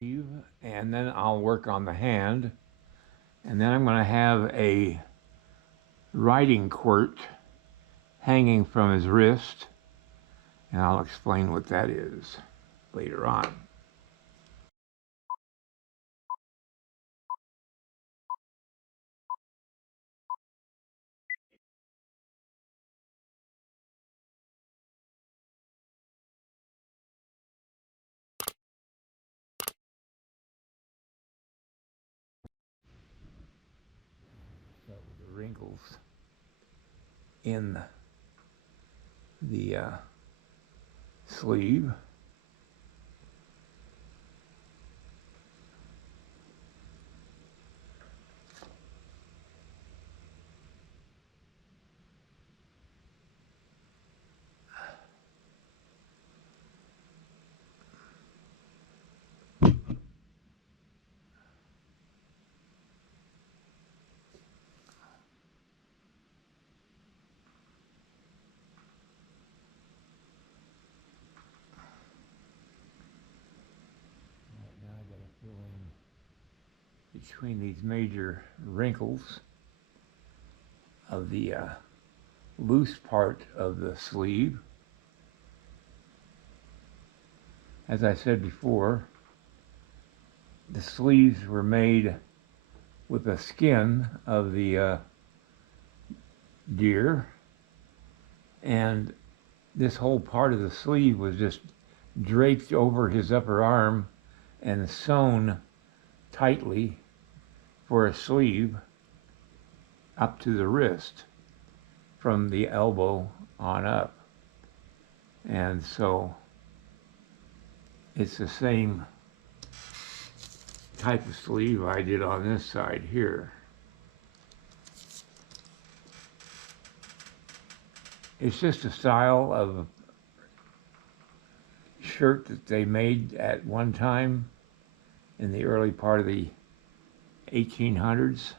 And then I'll work on the hand. And then I'm going to have a writing quirt hanging from his wrist. And I'll explain what that is later on. So the wrinkles in the sleeve. Now I got to fill in between these major wrinkles of the loose part of the sleeve. As I said before, the sleeves were made with the skin of the deer, and this whole part of the sleeve was just draped over his upper arm and sewn tightly for a sleeve up to the wrist from the elbow on up. And so it's the same type of sleeve I did on this side here. It's just a style of shirt that they made at one time in the early part of the 1800s.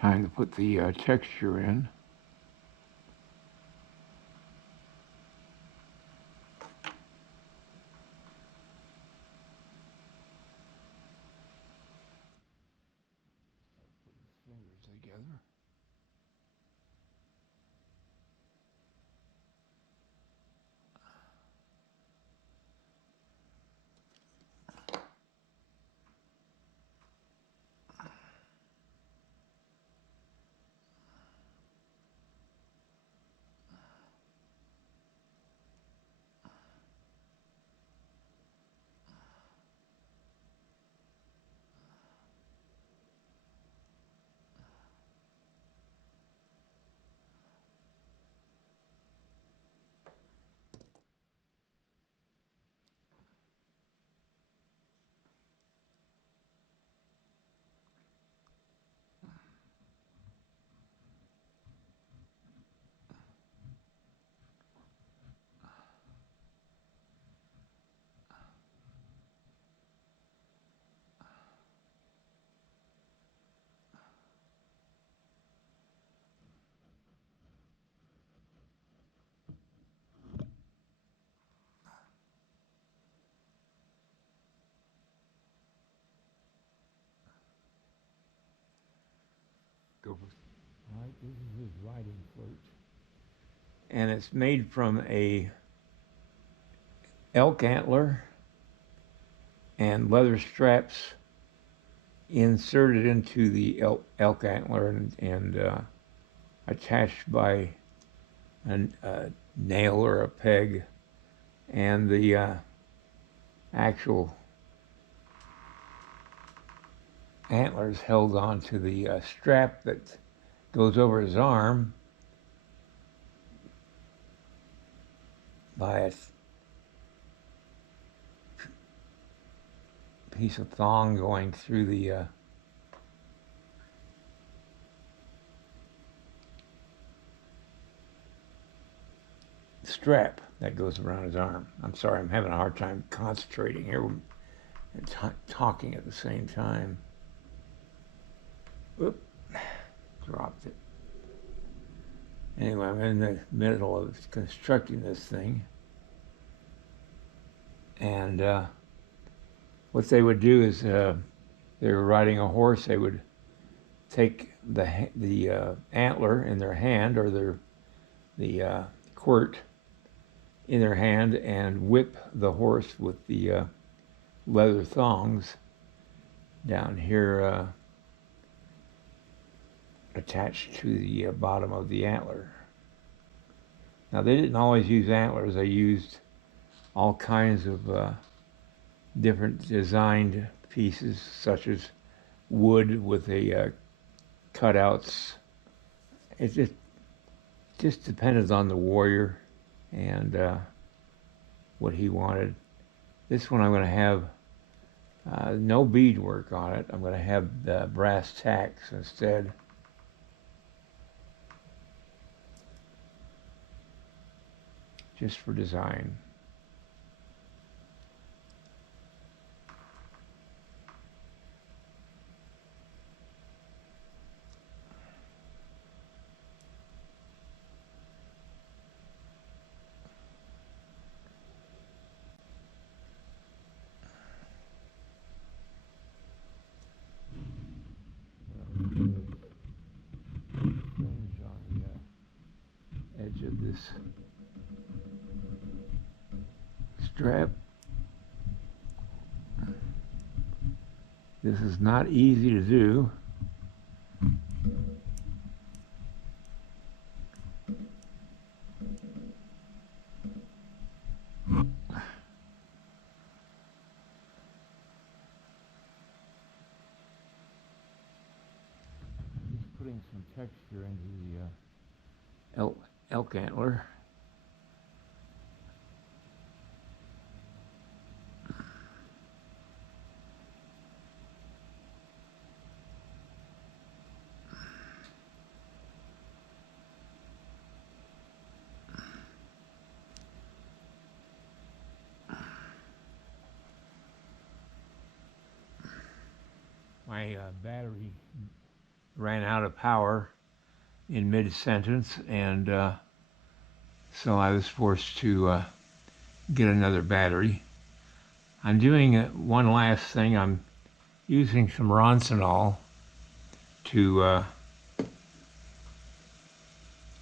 Time to put the texture in. Fingers together. Go for it. All right, this is his riding quirt. And it's made from a elk antler and leather straps inserted into the elk antler and attached by a nail or a peg, and the actual antlers held onto the strap that goes over his arm by a piece of thong going through the strap that goes around his arm. I'm sorry, I'm having a hard time concentrating here and talking at the same time. Oop, dropped it. Anyway, I'm in the middle of constructing this thing. And what they would do is they were riding a horse, they would take the antler in their hand, or the quirt in their hand, and whip the horse with the leather thongs down here attached to the bottom of the antler. Now, they didn't always use antlers. They used all kinds of different designed pieces, such as wood with the cutouts. It just depended on the warrior and what he wanted. This one I'm going to have no beadwork on it. I'm going to have the brass tacks instead. Just for design. On the edge of this strap. This is not easy to do. Just putting some texture into the elk antler. My battery ran out of power in mid-sentence, and so I was forced to get another battery. I'm doing one last thing. I'm using some Roncinol to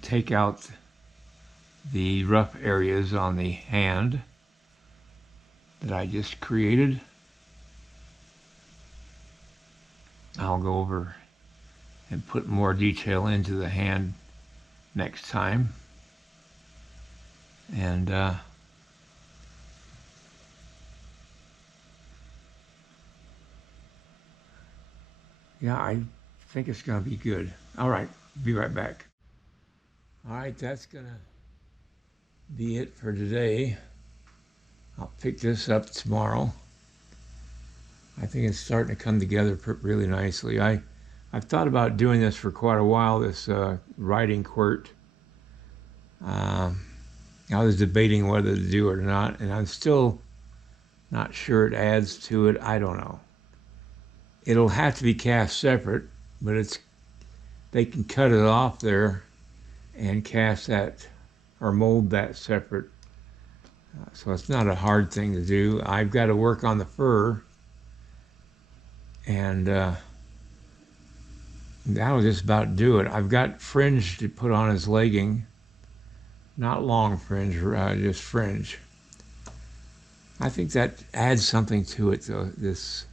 take out the rough areas on the hand that I just created. I'll go over and put more detail into the hand next time. And yeah, I think it's going to be good. All right, be right back. All right, that's going to be it for today. I'll pick this up tomorrow. I think it's starting to come together really nicely. I've thought about doing this for quite a while, this writing quirt. I was debating whether to do it or not, and I'm still not sure it adds to it. I don't know. It'll have to be cast separate, but they can cut it off there and cast that or mold that separate. So it's not a hard thing to do. I've got to work on the fur, and that'll just about do it. I've got fringe to put on his legging. Not long fringe, just fringe. I think that adds something to it, though, this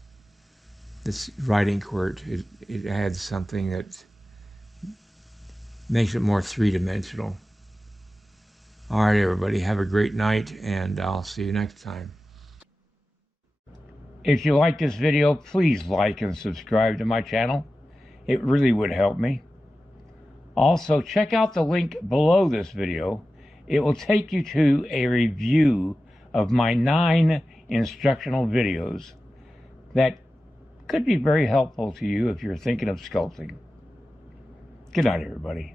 writing quirt. It adds something that makes it more three-dimensional. All right, everybody, have a great night, and I'll see you next time. If you like this video, please like and subscribe to my channel. It really would help me. Also, check out the link below this video. It will take you to a review of my 9 instructional videos that could be very helpful to you if you're thinking of sculpting. Good night, everybody.